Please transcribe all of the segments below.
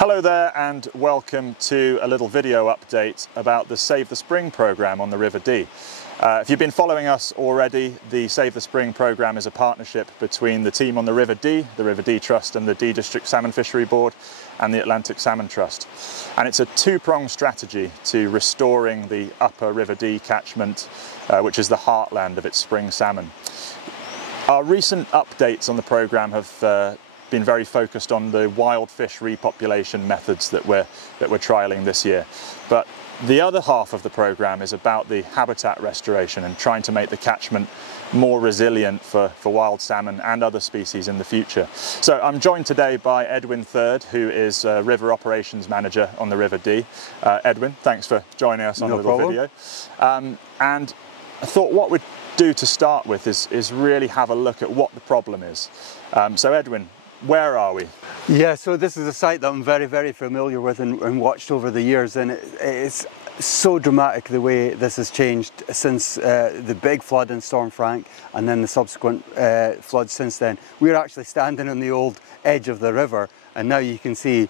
Hello there and welcome to a little video update about the Save the Spring programme on the River Dee. If you've been following us already, the Save the Spring programme is a partnership between the team on the River Dee Trust and the Dee District Salmon Fishery Board and the Atlantic Salmon Trust. And it's a two-pronged strategy to restoring the upper River Dee catchment, which is the heartland of its spring salmon. Our recent updates on the programme have been very focused on the wild fish repopulation methods that we're trialling this year. But the other half of the programme is about the habitat restoration and trying to make the catchment more resilient for wild salmon and other species in the future. So I'm joined today by Edwin, who is River Operations Manager on the River Dee. Edwin, thanks for joining us on a little video. And I thought what we'd do to start with is really have a look at what the problem is. So Edwin, where are we? Yeah, so this is a site that I'm very familiar with and watched over the years, and it's so dramatic the way this has changed since the big flood in Storm Frank and then the subsequent floods since then. We're actually standing on the old edge of the river, and now you can see,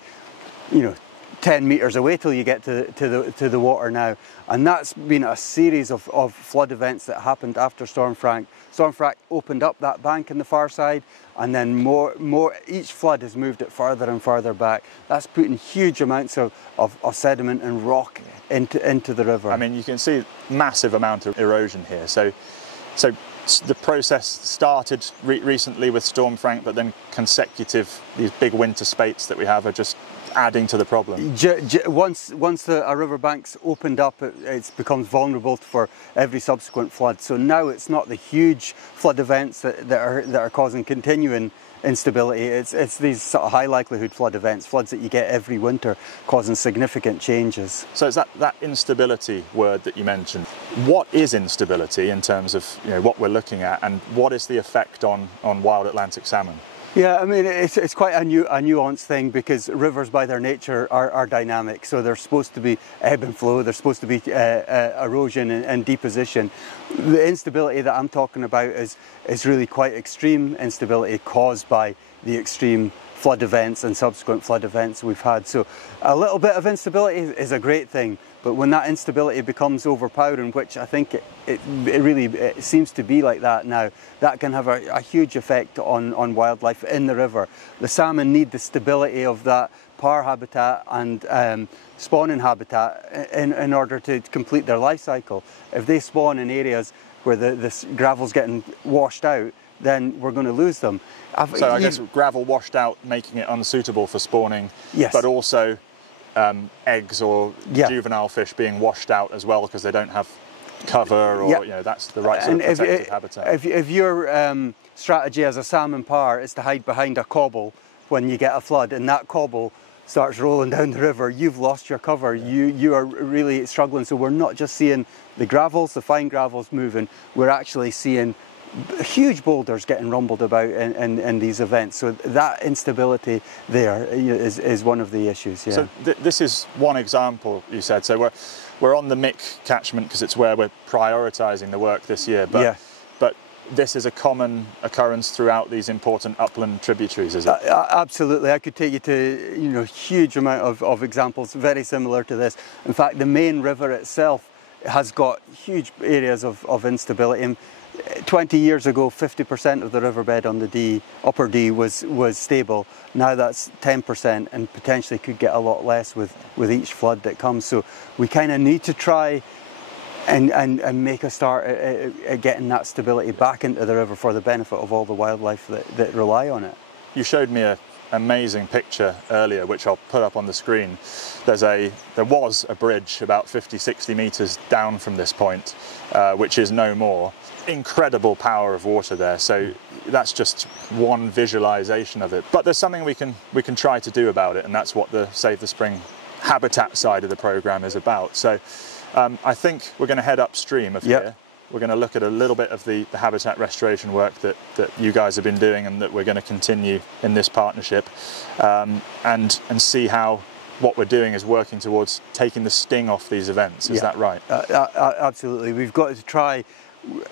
10 metres away till you get to the water now. And that's been a series of flood events that happened after Storm Frank. Storm Frank opened up that bank on the far side, and then each flood has moved it further and further back. That's putting huge amounts of sediment and rock into the river. I mean, you can see massive amount of erosion here. So the process started recently with Storm Frank, but then these big winter spates that we have are just adding to the problem. Once a riverbank's opened up, it becomes vulnerable for every subsequent flood. So now it's not the huge flood events that are causing continuing instability. It's these sort of high likelihood flood events, floods that you get every winter, causing significant changes. So it's that instability word that you mentioned. What is instability in terms of what we're looking at, and what is the effect on wild Atlantic salmon? Yeah, I mean, it's quite a nuanced thing, because rivers by their nature are dynamic. So they're supposed to be ebb and flow, there's supposed to be erosion and deposition. The instability that I'm talking about is really quite extreme instability caused by the extreme flood events and subsequent flood events we've had. So a little bit of instability is a great thing, but when that instability becomes overpowering, which I think it really seems to be like that now, that can have a huge effect on wildlife in the river. The salmon need the stability of that par habitat and spawning habitat in order to complete their life cycle. If they spawn in areas where the gravel's getting washed out, then we're going to lose them. So I guess gravel washed out, making it unsuitable for spawning, yes. But also eggs or juvenile fish being washed out as well, because they don't have cover, or that's the right sort of protected habitat. If your strategy as a salmon par is to hide behind a cobble when you get a flood, and that cobble starts rolling down the river, you've lost your cover. You are really struggling. So we're not just seeing the gravels, the fine gravels moving, we're actually seeing huge boulders getting rumbled about in these events. So that instability there is one of the issues. Yeah. So this is one example, you said. So we're on the Muick catchment because it's where we're prioritising the work this year. But this is a common occurrence throughout these important upland tributaries, is it? Absolutely. I could take you to huge amount of examples very similar to this. In fact, the main river itself has got huge areas of instability. And 20 years ago, 50% of the riverbed on the upper Dee was stable. Now that's 10%, and potentially could get a lot less with each flood that comes. So we kind of need to try and make a start at getting that stability back into the river for the benefit of all the wildlife that rely on it. You showed me an amazing picture earlier, which I'll put up on the screen. There was a bridge about 50-60 metres down from this point, which is no more. Incredible power of water there, so that's just one visualization of it. But there's something we can try to do about it, and that's what the Save the Spring habitat side of the programme is about. So I think we're going to head upstream of here. We're going to look at a little bit of the habitat restoration work that you guys have been doing, and that we're going to continue in this partnership, and see how what we're doing is working towards taking the sting off these events. Is that right? Absolutely. We've got to try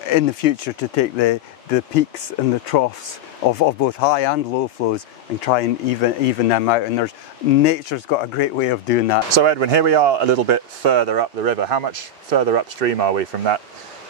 in the future to take the peaks and the troughs of both high and low flows and try and even them out, and nature's got a great way of doing that. So Edwin, here we are a little bit further up the river. How much further upstream are we from that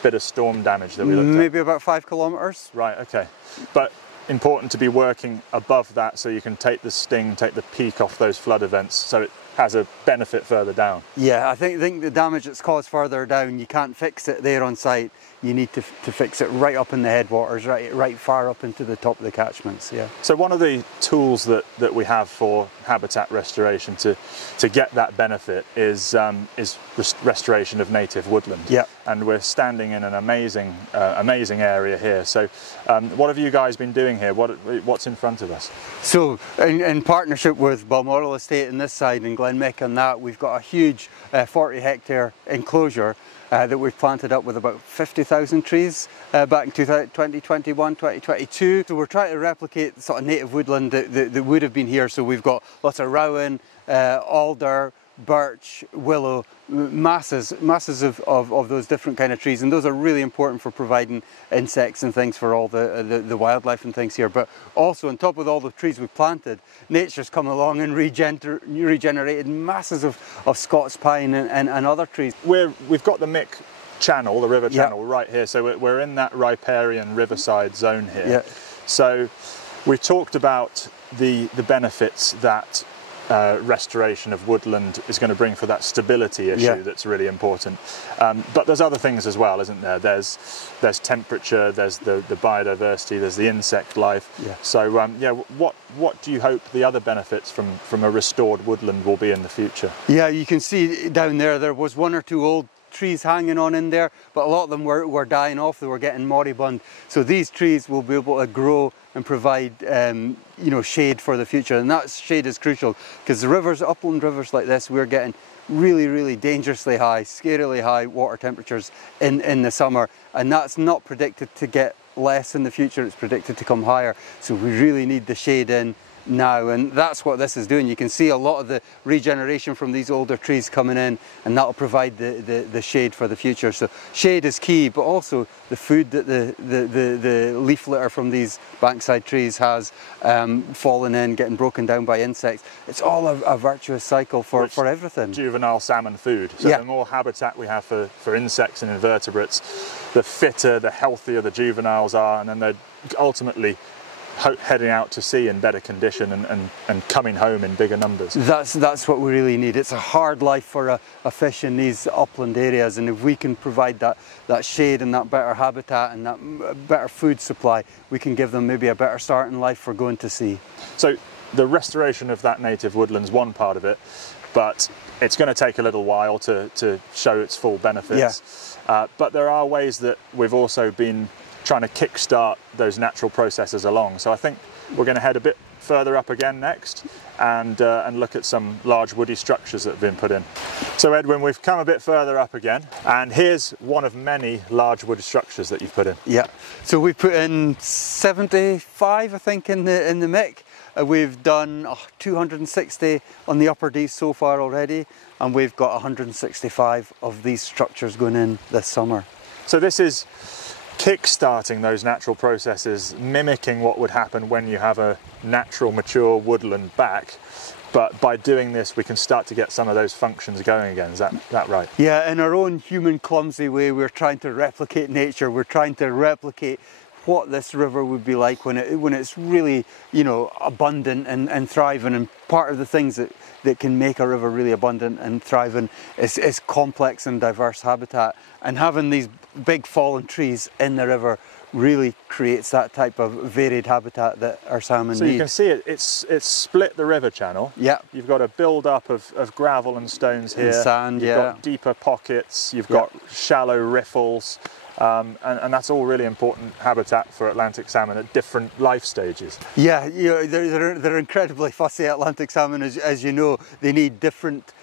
bit of storm damage that we looked at? Maybe about 5 kilometres. Right, okay. But important to be working above that so you can take the sting, take the peak off those flood events, so it has a benefit further down. Yeah, I think the damage that's caused further down, you can't fix it there on site. You need to fix it right up in the headwaters, right far up into the top of the catchments. Yeah. So one of the tools that we have for habitat restoration to get that benefit is restoration of native woodland. Yeah. And we're standing in an amazing area here. So what have you guys been doing here? What's in front of us? So in partnership with Balmoral Estate on this side and Glenmick on that, we've got a huge 40 hectare enclosure that we've planted up with about 50,000 trees back in 2021, 2022. So we're trying to replicate the sort of native woodland that would have been here. So we've got lots of rowan, alder, birch, willow, masses of those different kind of trees, and those are really important for providing insects and things for all the wildlife and things here. But also on top of all the trees we've planted, nature's come along and regenerated masses of Scots pine and other trees. We've got the Muick channel, the river channel, right here, so we're in that riparian riverside zone here. Yeah. So we've talked about the benefits that restoration of woodland is going to bring for that stability issue that's really important. But there's other things as well, isn't there? There's temperature, there's the biodiversity, there's the insect life. Yeah. So what do you hope the other benefits from a restored woodland will be in the future? Yeah, you can see down there was one or two old trees hanging on in there, but a lot of them were dying off. They were getting moribund. So these trees will be able to grow and provide shade for the future, and that shade is crucial because the rivers, upland rivers like this, we're getting really dangerously high, scarily high water temperatures in the summer, and that's not predicted to get less in the future. It's predicted to come higher, so we really need the shade in now, and that's what this is doing. You can see a lot of the regeneration from these older trees coming in, and that'll provide the shade for the future. So shade is key, but also the food that the leaf litter from these bankside trees has fallen in, getting broken down by insects. It's all a virtuous cycle for everything. Juvenile salmon food. So the more habitat we have for insects and invertebrates, the fitter, the healthier the juveniles are, and then they're ultimately heading out to sea in better condition and coming home in bigger numbers. That's what we really need. It's a hard life for a fish in these upland areas, and if we can provide that shade and that better habitat and that better food supply, we can give them maybe a better start in life for going to sea. So the restoration of that native woodland's one part of it, but it's going to take a little while to show its full benefits. Yeah. But there are ways that we've also been trying to kickstart those natural processes along. So I think we're going to head a bit further up again next and look at some large woody structures that have been put in. So Edwin, we've come a bit further up again, and here's one of many large wood structures that you've put in. Yeah, so we put in 75, I think, in the Muick. We've done 260 on the Upper Dee so far already, and we've got 165 of these structures going in this summer. So this is kick-starting those natural processes, mimicking what would happen when you have a natural mature woodland back, but by doing this we can start to get some of those functions going again. Is that right? Yeah, in our own human clumsy way, we're trying to replicate nature. We're trying to replicate what this river would be like when it's really, abundant and thriving. And part of the things that can make a river really abundant and thriving is complex and diverse habitat. And having these big fallen trees in the river really creates that type of varied habitat that our salmon need. So you can see it's split the river channel. Yeah. You've got a build-up of gravel and stones here. And sand, You've got deeper pockets. You've got shallow riffles. And that's all really important habitat for Atlantic salmon at different life stages. Yeah, they're incredibly fussy Atlantic salmon, as you know. They need different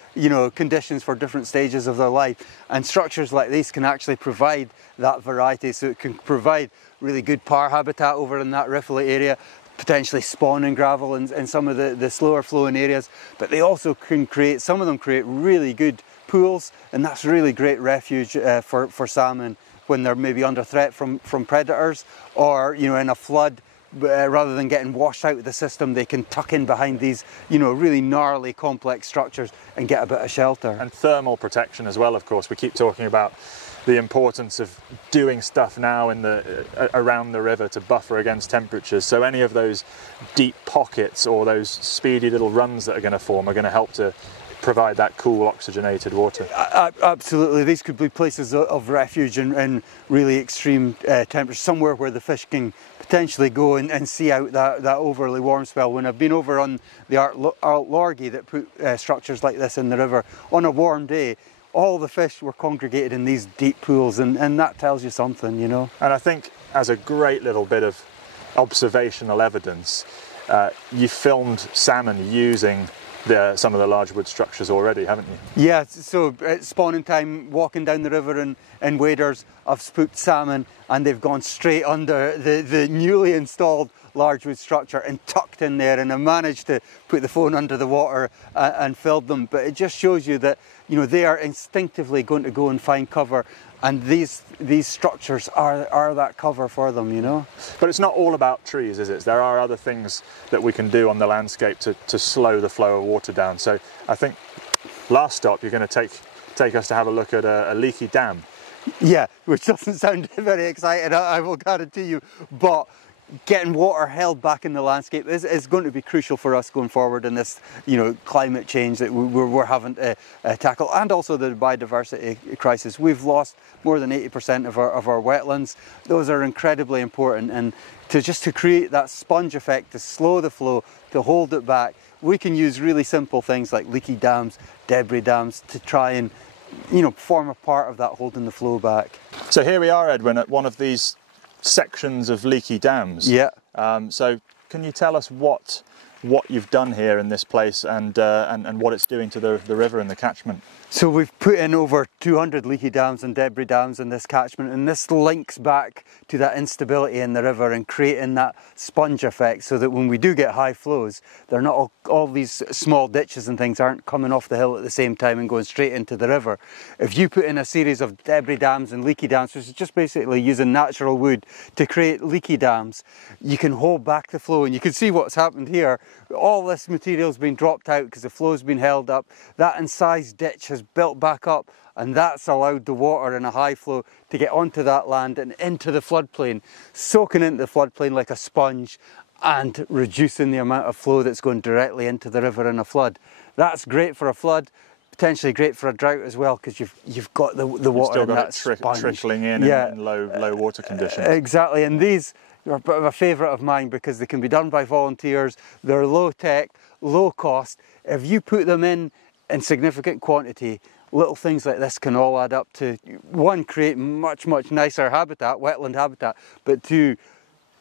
conditions for different stages of their life, and structures like these can actually provide that variety. So it can provide really good par habitat over in that riffly area, potentially spawning gravel in some of the slower flowing areas, but they also can create, some of them create really good pools, and that's really great refuge for salmon when they're maybe under threat from predators, or in a flood. Rather than getting washed out of the system, they can tuck in behind these, really gnarly, complex structures and get a bit of shelter. And thermal protection as well, of course. We keep talking about the importance of doing stuff now around the river to buffer against temperatures. So any of those deep pockets or those speedy little runs that are going to form are going to help to provide that cool, oxygenated water. Absolutely. These could be places of refuge in really extreme temperatures, somewhere where the fish can potentially go and see out that overly warm spell. When I've been over on the Lorgie that put structures like this in the river, on a warm day, all the fish were congregated in these deep pools, and that tells you something, And I think as a great little bit of observational evidence, you filmed salmon using some of the large wood structures already, haven't you? Yeah, so at spawning time, walking down the river in waders, I've spooked salmon and they've gone straight under the newly installed large wood structure and tucked in there, and I managed to put the phone under the water and filled them. But it just shows you that they are instinctively going to go and find cover, and these structures are that cover for them, But it's not all about trees, is it? There are other things that we can do on the landscape to slow the flow of water down. So I think last stop you're going to take us to have a look at a leaky dam. Yeah, which doesn't sound very exciting, I will guarantee you, but getting water held back in the landscape is going to be crucial for us going forward in this, climate change that we're having to tackle, and also the biodiversity crisis. We've lost more than 80% of our wetlands. Those are incredibly important, and to create that sponge effect, to slow the flow, to hold it back, we can use really simple things like leaky dams, debris dams, to try and form a part of that holding the flow back. So here we are, Edwin, at one of these sections of leaky dams. Yeah. So can you tell us what you've done here in this place and what it's doing to the river and the catchment? So we've put in over 200 leaky dams and debris dams in this catchment, and this links back to that instability in the river and creating that sponge effect, so that when we do get high flows, they're not all these small ditches and things aren't coming off the hill at the same time and going straight into the river. If you put in a series of debris dams and leaky dams, which is just basically using natural wood to create leaky dams, you can hold back the flow, and you can see what's happened here. All this material's been dropped out because the flow's been held up. That incised ditch has built back up, and that's allowed the water in a high flow to get onto that land and into the floodplain, soaking into the floodplain like a sponge and reducing the amount of flow that's going directly into the river in a flood. That's great for a flood, potentially great for a drought as well, because you've got the water in that sponge. Trickling in low water conditions. Exactly, and these are a bit of a favourite of mine because they can be done by volunteers, they're low tech, low cost. If you put them in significant quantity, little things like this can all add up to, one, create much nicer habitat, wetland habitat, but two,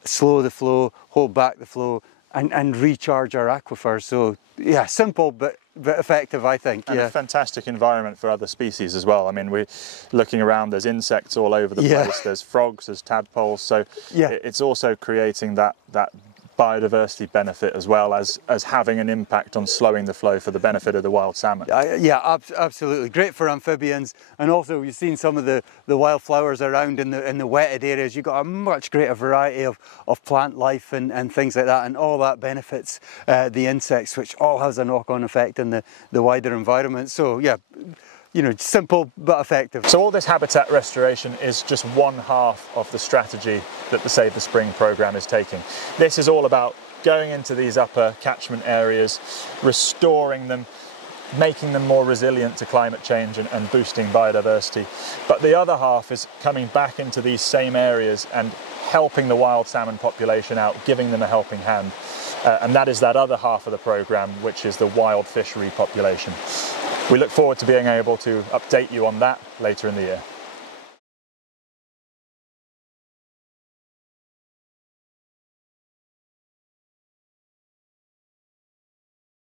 slow the flow, hold back the flow, and recharge our aquifers. So yeah, simple but effective, I think. And a fantastic environment for other species as well. I mean, we're looking around, there's insects all over the place, there's frogs, there's tadpoles, so it's also creating that biodiversity benefit as well as having an impact on slowing the flow for the benefit of the wild salmon. Yeah, absolutely. Great for amphibians, and also you've seen some of the wildflowers around in the wetted areas. You've got a much greater variety of plant life and things like that, and all that benefits the insects, which all has a knock-on effect in the wider environment. So yeah, simple but effective. So all this habitat restoration is just one half of the strategy that the Save the Spring programme is taking. This is all about going into these upper catchment areas, restoring them, making them more resilient to climate change and boosting biodiversity. But the other half is coming back into these same areas and helping the wild salmon population out, giving them a helping hand. And that is that other half of the programme, which is the wild fish repopulation. We look forward to being able to update you on that later in the year.